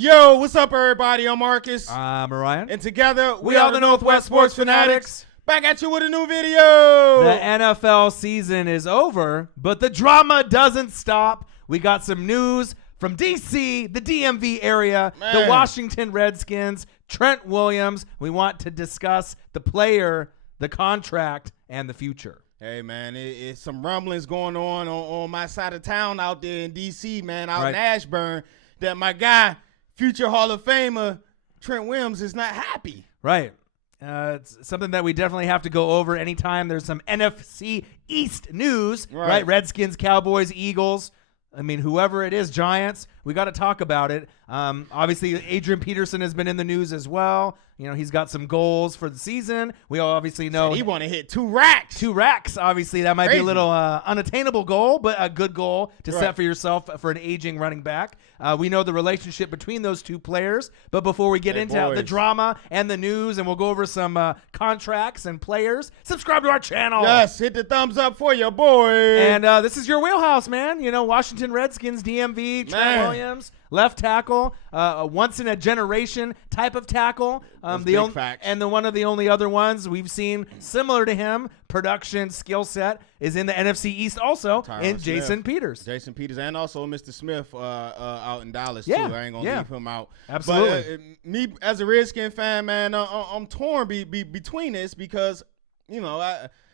Yo, what's up, everybody? I'm Marcus. I'm Orion. And together, we are the Northwest Sports Fanatics. Back at you with a new video. The NFL season is over, but the drama doesn't stop. We got some news from D.C., the DMV area, the Washington Redskins, Trent Williams. We want to discuss the player, the contract, and the future. Hey, man, it's some rumblings going on my side of town out there in D.C., man, out in Ashburn, that my guy, future Hall of Famer, Trent Williams, is not happy. Right. It's something that we definitely have to go over anytime there's some NFC East news, right? Redskins, Cowboys, Eagles. I mean, whoever it is, Giants, we got to talk about it. Obviously, Adrian Peterson has been in the news as well. You know, he's got some goals for the season. We obviously know he want to hit 2 racks. 2 racks, obviously. That might be a little unattainable goal, but a good goal to set for yourself for an aging running back. We know the relationship between those two players. But before we get into the drama and the news, and we'll go over some contracts and players, subscribe to our channel. Yes, hit the thumbs up for your boy. And this is your wheelhouse, man. You know, Washington Redskins, DMV, Trent Williams, left tackle, a once-in-a-generation type of tackle. Facts. And one of the only other ones we've seen similar to him, production skill set, is in the NFC East also, in Jason Peters. Jason Peters, and also Mr. Smith out in Dallas, too. Yeah, I ain't going to leave him out. Absolutely. But me, as a Redskin fan, man, I'm torn between this because, you know,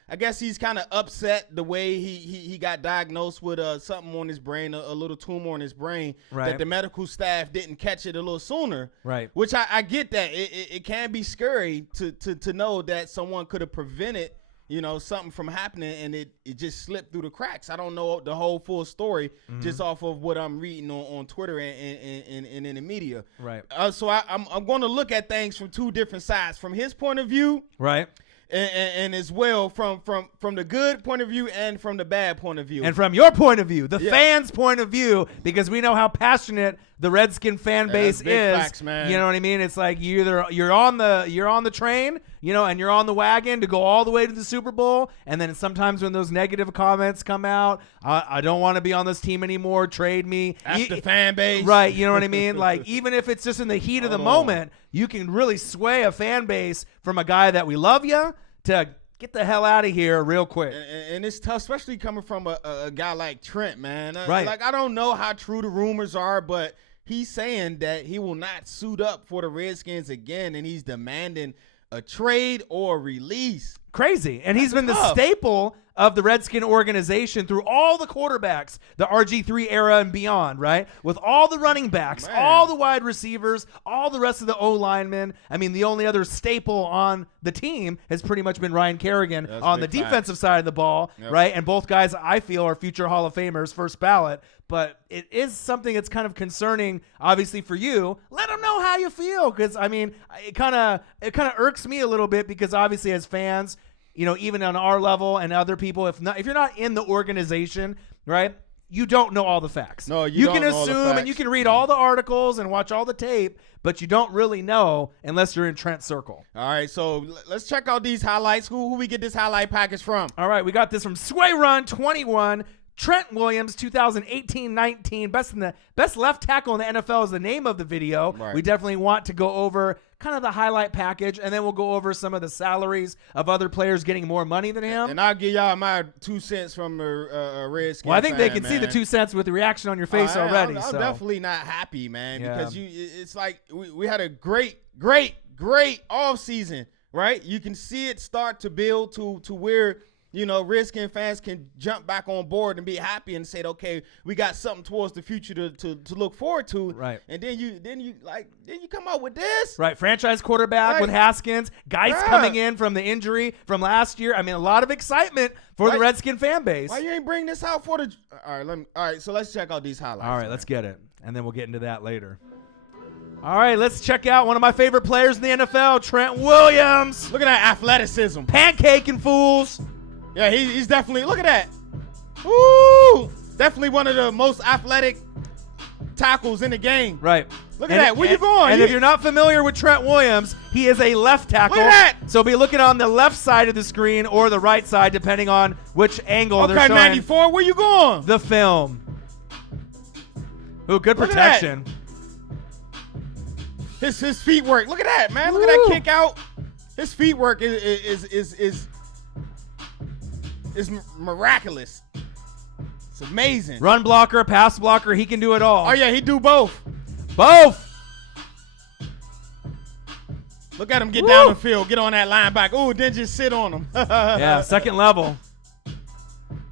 I guess he's kind of upset the way he got diagnosed with something on his brain, a little tumor on his brain, that the medical staff didn't catch it a little sooner. Right. Which I get that. It can be scary to know that someone could have prevented, you know, something from happening and it just slipped through the cracks. I don't know the whole full story just off of what I'm reading on Twitter and in the media. Right. So I'm going to look at things from 2 different sides, from his point of view. Right. And as well from the good point of view and from the bad point of view. And from your point of view, the fans' point of view, because we know how passionate the Redskin fan base is. Facts, man. You know what I mean? It's like you're on the train, you know, and you're on the wagon to go all the way to the Super Bowl, and then sometimes when those negative comments come out, I don't want to be on this team anymore, trade me. That's the fan base. Right, you know what I mean? Like, even if it's just in the heat of the moment, you can really sway a fan base from a guy that we love you to get the hell out of here real quick. And it's tough, especially coming from a guy like Trent, man. Right. Like, I don't know how true the rumors are, but he's saying that he will not suit up for the Redskins again, and he's demanding a trade or release. Crazy. And he's been the staple of the Redskin organization through all the quarterbacks, the RG3 era and beyond, right? With all the running backs, all the wide receivers, all the rest of the O-linemen. I mean, the only other staple on the team has pretty much been Ryan Kerrigan on the defensive side of the ball, right? And both guys, I feel, are future Hall of Famers, first ballot. But it is something that's kind of concerning, obviously, for you. Let them know how you feel, because, I mean, it kind of irks me a little bit because, obviously, as fans, you know, even on our level and other people, if you're not in the organization, right, you don't know all the facts. No, you can assume and you can read all the articles and watch all the tape, but you don't really know unless you're in Trent's circle. All right, so let's check out these highlights. Who we get this highlight package from? All right, we got this from Sway Run 21. Trent Williams, 2018-19, best left tackle in the NFL is the name of the video. Right. We definitely want to go over kind of the highlight package, and then we'll go over some of the salaries of other players getting more money than him. And I'll give y'all my 2 cents from a Redskins. Well, I think they can see the 2 cents with the reaction on your face already. I'm so. Definitely not happy, man, because it's like we had a great off season, right? You can see it start to build to where, you know, Redskin fans can jump back on board and be happy and say, okay, we got something towards the future to look forward to. Right. And then you come up with this. Right. Franchise quarterback with Haskins, guys coming in from the injury from last year. I mean, a lot of excitement for the Redskin fan base. Why you ain't bring this out for the All right, so let's check out these highlights. All right, let's get it. And then we'll get into that later. All right, let's check out one of my favorite players in the NFL, Trent Williams. Look at that athleticism. Pancaking fools. Yeah, he's definitely, look at that. Woo! Definitely one of the most athletic tackles in the game. Right. Look at that. Where you going? And if you're not familiar with Trent Williams, he is a left tackle. Look at that. So be looking on the left side of the screen or the right side, depending on which angle they're showing. Okay, 94, where you going? The film. Ooh, good protection. His feet work. Look at that, man. Look at that kick out. His feet work is miraculous. It's amazing. Run blocker, pass blocker, he can do it all. Oh yeah, he do both. Both. Look at him get down the field, get on that linebacker. Ooh, then just sit on him. Yeah, second level.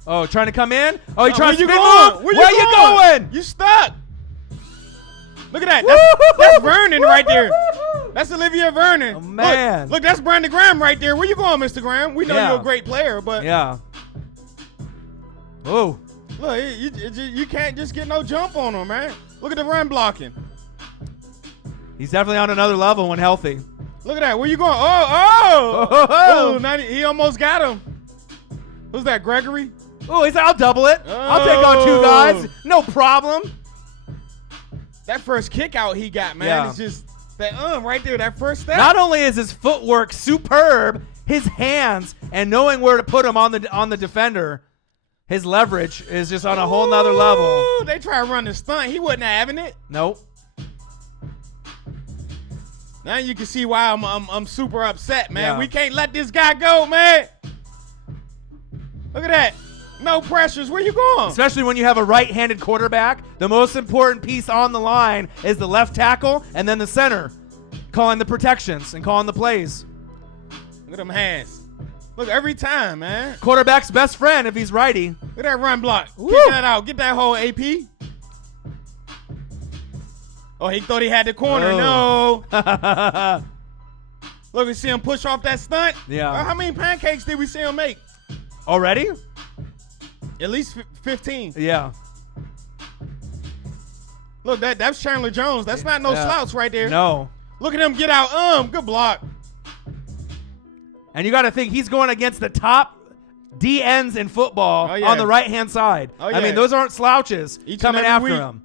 Oh, trying to come in? Oh, he trying to spin going? move? Where you going? You stuck. Look at that. That's Vernon right there. That's Olivia Vernon. Oh, man. Look, that's Brandon Graham right there. Where you going, Mr. Graham? We know Yeah. you're a great player, but Yeah. Oh. look, you can't just get no jump on him, man. Look at the run blocking. He's definitely on another level when healthy. Look at that. Where you going? Oh, now he almost got him. Who's that, Gregory? Oh, he said, I'll double it. I'll take on 2 guys. No problem. That first kick out he got, man, Yeah. it's just that right there, that first step. Not only is his footwork superb, his hands and knowing where to put him on the defender, his leverage is just on a whole nother level. They try to run the stunt. He wasn't having it. Nope. Now you can see why I'm super upset, man. Yeah. We can't let this guy go, man. Look at that. No pressures. Where you going? Especially when you have a right-handed quarterback, the most important piece on the line is the left tackle and then the center, calling the protections and calling the plays. Look at them hands. Look, every time, man. Quarterback's best friend if he's righty. Look at that run block. Woo. Kick that out. Get that whole AP. Oh, he thought he had the corner. Oh. No. Look, we see him push off that stunt. Yeah. How many pancakes did we see him make? Already? At least 15. Yeah. Look, that's Chandler Jones. That's not no slouch right there. No. Look at him get out. Good block. And you got to think he's going against the top DNs in football on the right-hand side. Oh, yeah. I mean, those aren't slouches coming after week. him.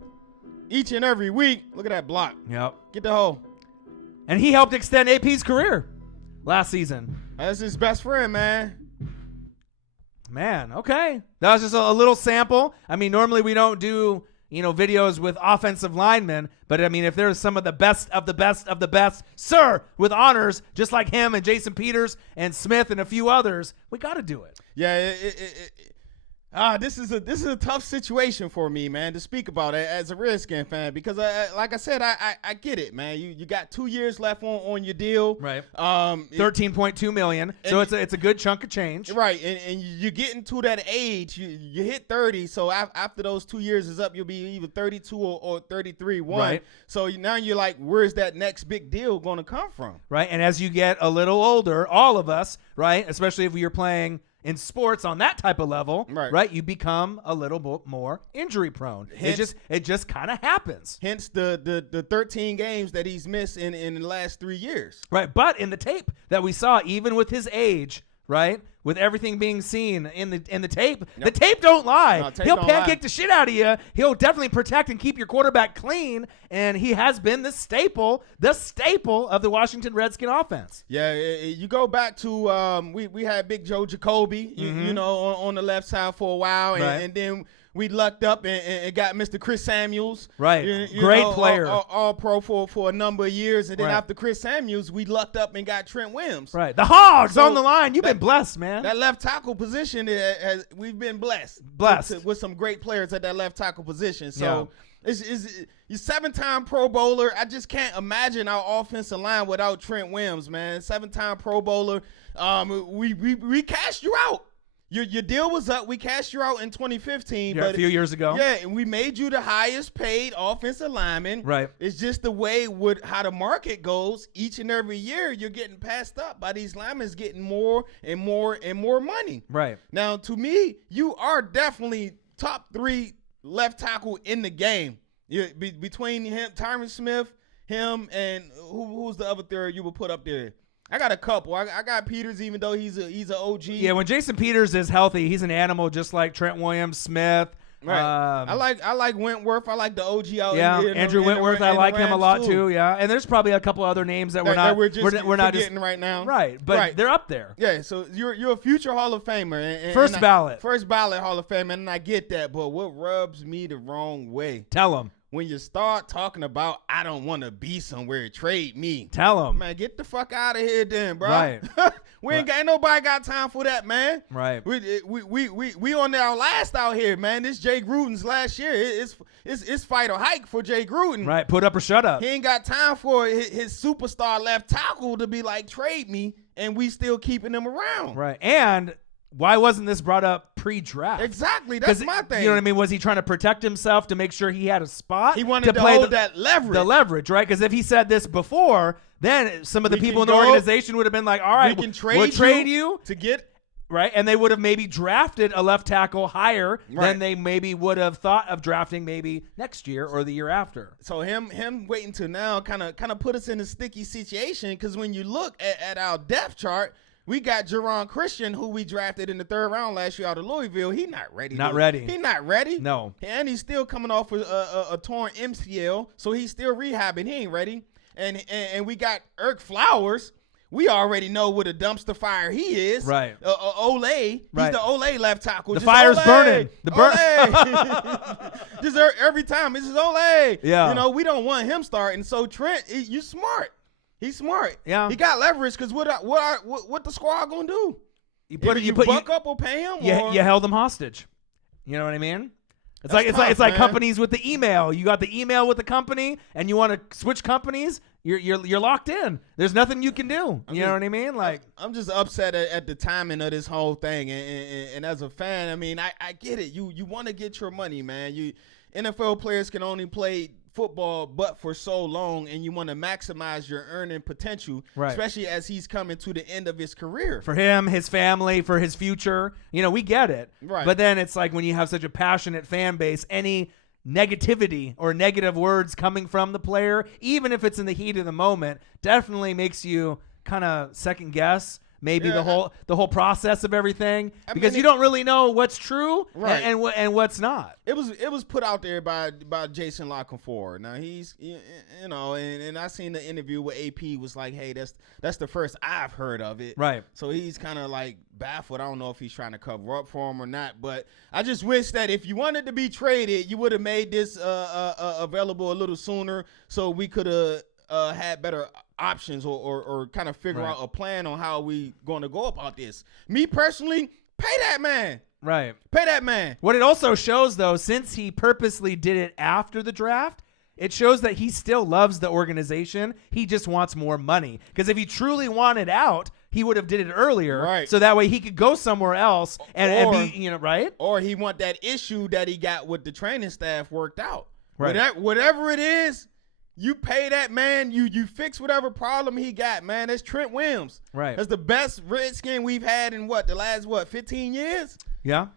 Each and every week. Look at that block. Yep. Get the hole. And he helped extend AP's career last season. That's his best friend, man. Man, okay. That was just a little sample. I mean, normally we don't do, videos with offensive linemen, but I mean, if there's some of the best of the best of the best, sir, with honors, just like him and Jason Peters and Smith and a few others, we got to do it. Yeah, this is a tough situation for me, man, to speak about it as a Redskins fan because, like I said, I get it, man. You got 2 years left on your deal, right? $13.2 million, so it's a good chunk of change, right? And you're getting to that age. You hit 30, so after those 2 years is up, you'll be either 32 or 33. Right. So now you're like, where's that next big deal going to come from? Right. And as you get a little older, all of us, right, especially if you're playing in sports on that type of level, right, you become a little bit more injury prone. It just kind of happens. Hence the 13 games that he's missed in the last 3 years. Right, but in the tape that we saw, even with his age, right, with everything being seen in the tape, the tape don't lie. No, He'll pancake the shit out of you. He'll definitely protect and keep your quarterback clean, and he has been the staple of the Washington Redskin offense. Yeah, you go back to we had Big Joe Jacoby, on the left side for a while, and then we lucked up and got Mr. Chris Samuels. Right. Great player. All pro for a number of years. And then after Chris Samuels, we lucked up and got Trent Williams. Right. The Hogs on the line. You've been blessed, man. That left tackle position, we've been blessed. With some great players at that left tackle position. So you're 7-time Pro Bowler. I just can't imagine our offensive line without Trent Williams, man. 7-time Pro Bowler. We cashed you out. Your deal was up. We cashed you out in 2015. Yeah, a few years ago. Yeah, and we made you the highest paid offensive lineman. Right. It's just the way how the market goes. Each and every year, you're getting passed up by these linemen getting more and more and more money. Right. Now, to me, you are definitely top 3 left tackle in the game. Between him, Tyron Smith, him, and who's the other third you would put up there? I got a couple. I got Peters, even though he's an OG. Yeah, when Jason Peters is healthy, he's an animal, just like Trent Williams, Smith. Right. I like Wentworth. I like the OG out. Yeah, Andrew Wentworth. I like him a lot too. Yeah, and there's probably a couple other names that we're not forgetting right now. Right, but they're up there. Yeah, so you're a future Hall of Famer. And first ballot Hall of Famer, and I get that. But what rubs me the wrong way? Tell them. when you start talking about, I don't want to be somewhere, trade me. Tell him. Man, get the fuck out of here then, bro. Right. Ain't nobody got time for that, man. Right. We on our last out here, man. This Jay Gruden's last year. It's fight or hike for Jay Gruden. Right. Put up or shut up. He ain't got time for his superstar left tackle to be like, trade me, and we still keeping him around. Right. And why wasn't this brought up pre-draft? Exactly. That's my thing. You know what I mean? Was he trying to protect himself to make sure he had a spot? He wanted to play hold that leverage. The leverage, right? Because if he said this before, then some of the people in the organization would have been like, all right, we'll trade you to get – right, and they would have maybe drafted a left tackle higher than they maybe would have thought of drafting maybe next year or the year after. So him waiting to now kind of put us in a sticky situation, because when you look at our depth chart, we got Jerron Christian, who we drafted in the 3rd round last year out of Louisville. He not ready. He not ready. No. And he's still coming off a torn MCL, so he's still rehabbing. He ain't ready. And we got Eric Flowers. We already know what a dumpster fire he is. Right. Olay. Right. He's the Olay left tackle. The fire's burning. Just every time, it's just Olay. Yeah. You know, we don't want him starting. So Trent, you smart. He's smart. Yeah. He got leverage, because what the squad gonna do? You buck up or pay him? You held him hostage. You know what I mean? It's That's like tough, companies with the email. You got the email with the company, and you want to switch companies. You're locked in. There's nothing you can do. You know what I mean? Like, I'm just upset at the timing of this whole thing. And as a fan, I mean, I get it. You want to get your money, man. NFL players can only play football but for so long, and you want to maximize your earning potential, especially as he's coming to the end of his career. For him, his family, for his future, we get it. Right. But then it's like when you have such a passionate fan base, any negativity or negative words coming from the player, even if it's in the heat of the moment, definitely makes you kind of second guess maybe the whole process of everything, because you don't really know what's true and what's not. It was put out there by Jason LaConfort. Now he's and I seen the interview with AP was like, hey, that's the first I've heard of it. Right. So he's kind of like baffled. I don't know if he's trying to cover up for him or not, but I just wish that if you wanted to be traded, you would have made this available a little sooner, so we could have had better options or kind of figure out a plan on how we going to go about this. Me personally, pay that man. Right. Pay that man. What it also shows, though, since he purposely did it after the draft, it shows that he still loves the organization. He just wants more money. Because if he truly wanted out, he would have did it earlier. Right. So that way he could go somewhere else and be, right? Or he want that issue that he got with the training staff worked out. Right. Whatever it is, you pay that man, you fix whatever problem he got, man. That's Trent Williams. Right. That's the best Redskin we've had in the last 15 years? Yeah.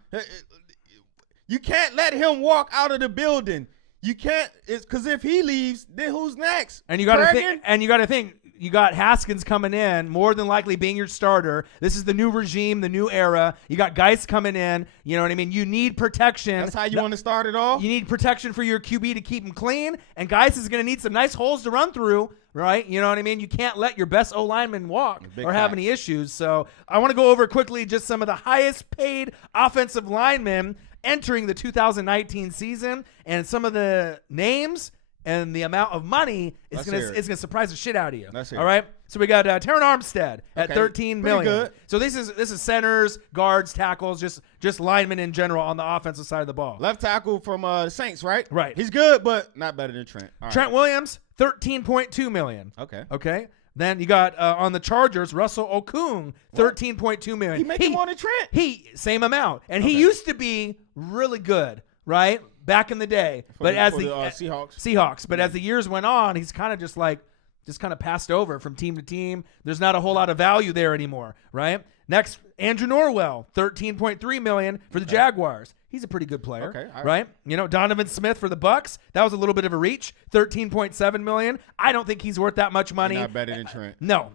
You can't let him walk out of the building. You can't, because if he leaves, then who's next? And you got to think, you got Haskins coming in, more than likely being your starter. This is the new regime, the new era. You got Geis coming in. You know what I mean? You need protection. That's how you want to start it off? You need protection for your QB to keep him clean. And Geis is going to need some nice holes to run through, right? You know what I mean? You can't let your best O-lineman walk or have any issues. So I want to go over quickly just some of the highest paid offensive linemen entering the 2019 season, and some of the names and the amount of money is gonna surprise the shit out of you. All right, so we got Terron Armstead at $13 million. Good. So this is centers, guards, tackles, just linemen in general on the offensive side of the ball. Left tackle from the Saints, right? Right. He's good, but not better than Trent. Trent Williams, $13.2 million. Okay. Then you got on the Chargers, Russell Okung, $13.2 million. He making more than Trent. Same amount, and he used to be really good, right? Back in the day, as the Seahawks. But as the years went on, he's kind of just kind of passed over from team to team. There's not a whole lot of value there anymore, right? Next, Andrew Norwell, $13.3 million for the Jaguars. He's a pretty good player, right? Donovan Smith for the Bucks. That was a little bit of a reach, $13.7 million. I don't think he's worth that much money. Not better than Trent. No,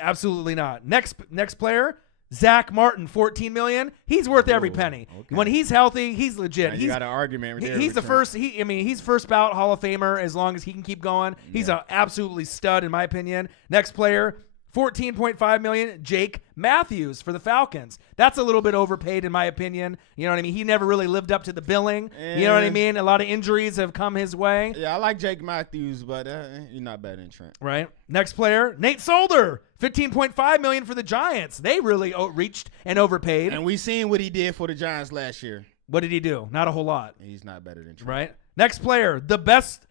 absolutely not. Next player, Zach Martin, $14 million. He's worth every penny. Okay. When he's healthy, he's legit. You got an argument there. He's the first. He's first ballot Hall of Famer as long as he can keep going. He's an absolutely stud in my opinion. Next player, $14.5 million, Jake Matthews for the Falcons. That's a little bit overpaid in my opinion. You know what I mean? He never really lived up to the billing. You know what I mean? A lot of injuries have come his way. Yeah, I like Jake Matthews, but you're not better than Trent. Right. Next player, Nate Solder, $15.5 million for the Giants. They really reached and overpaid. And we seen what he did for the Giants last year. What did he do? Not a whole lot. He's not better than Trent. Right. Next player, the best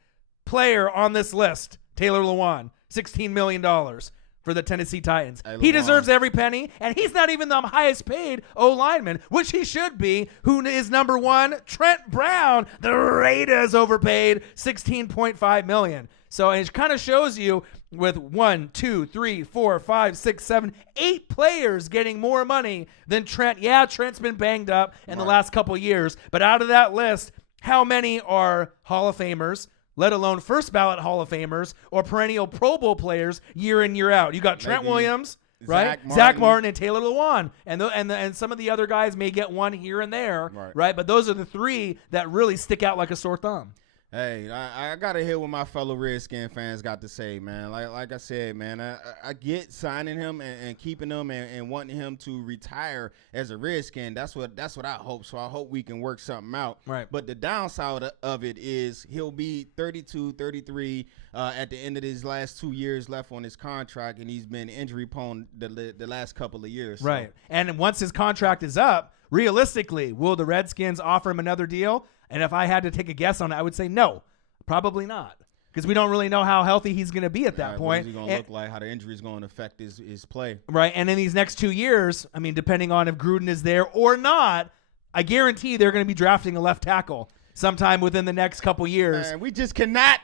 player on this list, Taylor Lewan, $16 million for the Tennessee Titans. Hey, he deserves every penny, and he's not even the highest paid O-lineman, which he should be. Who is number one? Trent Brown. The Raiders overpaid $16.5 million. So it kind of shows you with 1, 2, 3, 4, 5, 6, 7, 8 players getting more money than Trent. Yeah, Trent's been banged up in the last couple years, but out of that list, how many are Hall of Famers, let alone first ballot Hall of Famers or perennial Pro Bowl players year in, year out? You got Trent Williams, right? Zach Martin and Taylor Lewan. And some of the other guys may get one here and there, right? But those are the 3 that really stick out like a sore thumb. Hey, I got to hear what my fellow Redskin fans got to say, man. Like I said, man, I get signing him and keeping him and wanting him to retire as a Redskin. That's what I hope. So I hope we can work something out. Right. But the downside of it is he'll be 32, 33 at the end of his last 2 years left on his contract, and he's been injury prone the last couple of years. So. Right. And once his contract is up, realistically, will the Redskins offer him another deal? And if I had to take a guess on it, I would say no, probably not, because we don't really know how healthy he's going to be at that point. What is he going to look like? How the injury is going to affect his play? Right, and in these next 2 years, I mean, depending on if Gruden is there or not, I guarantee they're going to be drafting a left tackle sometime within the next couple years. Man, we cannot.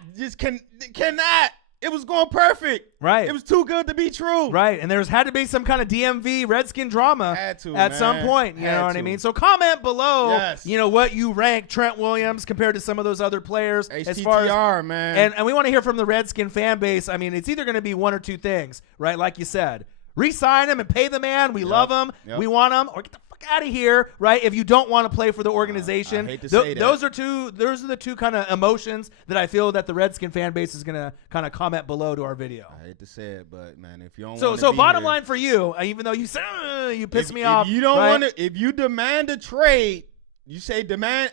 It was going perfect. Right. It was too good to be true. Right. And there's had to be some kind of DMV Redskin drama at some point. You know what I mean? So comment below, what you rank Trent Williams compared to some of those other players. HTTR, as far as, man. And we want to hear from the Redskin fan base. I mean, it's either going to be one or two things, right? Like you said, re-sign him and pay the man. We love him. We want him. Or get the fuck out of here, right? If you don't want to play for the organization. I hate to say that. Those are the two kind of emotions that I feel that the Redskin fan base is going to kind of comment below to our video. I hate to say it, but man, if you don't so bottom line for you, even though you say you piss me off, if you don't want to, if you demand a trade, you say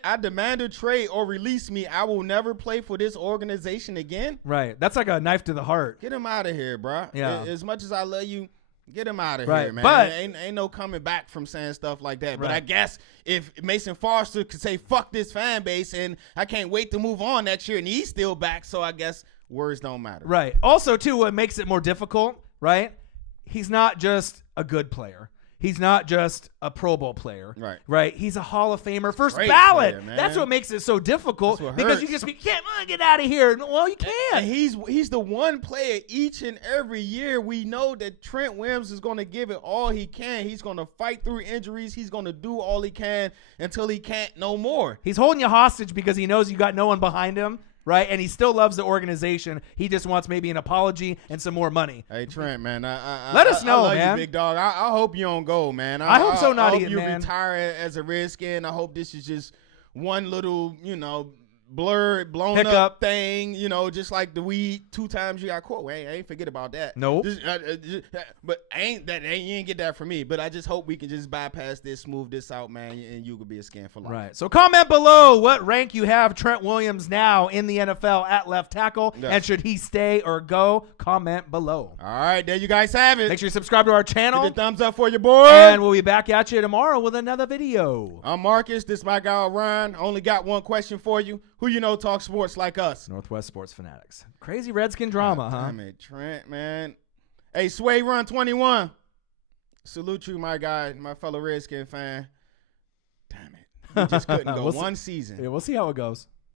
I demand a trade or release me, I will never play for this organization again. Right, that's like a knife to the heart. Get him out of here, bro. Yeah. As much as I love you, get him out of right. here, man. But ain't no coming back from saying stuff like that. Right. But I guess if Mason Foster could say fuck this fan base and I can't wait to move on next year and he's still back, so I guess words don't matter. Right. Also, too, what makes it more difficult, right? He's not just a good player. He's not just a Pro Bowl player. Right. He's a Hall of Famer, first ballot. Player, that's what makes it so difficult because hurts. you can't get out of here. Well, you can. And he's the one player each and every year we know that Trent Williams is going to give it all he can. He's going to fight through injuries. He's going to do all he can until he can't no more. He's holding you hostage because he knows you got no one behind him. Right, and he still loves the organization. He just wants maybe an apology and some more money. Hey, Trent, man, let us know, I love man. You, big dog. I hope you don't go, man. I hope so, not I hope even, you man. retire as a Redskin. I hope this is just one little, blurred, blown Hiccup. up thing, just like the weed 2 times you got caught. Well, I ain't forget about that. Nope. But you ain't get that from me. But I just hope we can just bypass this, smooth this out, man, and you could be a skin for life. Right. So comment below what rank you have Trent Williams now in the NFL at left tackle, and should he stay or go? Comment below. All right, there you guys have it. Make sure you subscribe to our channel. Hit the thumbs up for your boy. And we'll be back at you tomorrow with another video. I'm Marcus. This is my guy, Ryan. Only got one question for you. Who you know talk sports like us? Northwest Sports Fanatics. Crazy Redskin drama, huh? Damn it, Trent, man. Hey, Sway Run 21. Salute you, my guy, my fellow Redskin fan. Damn it. We just couldn't go one season. Yeah, we'll see how it goes.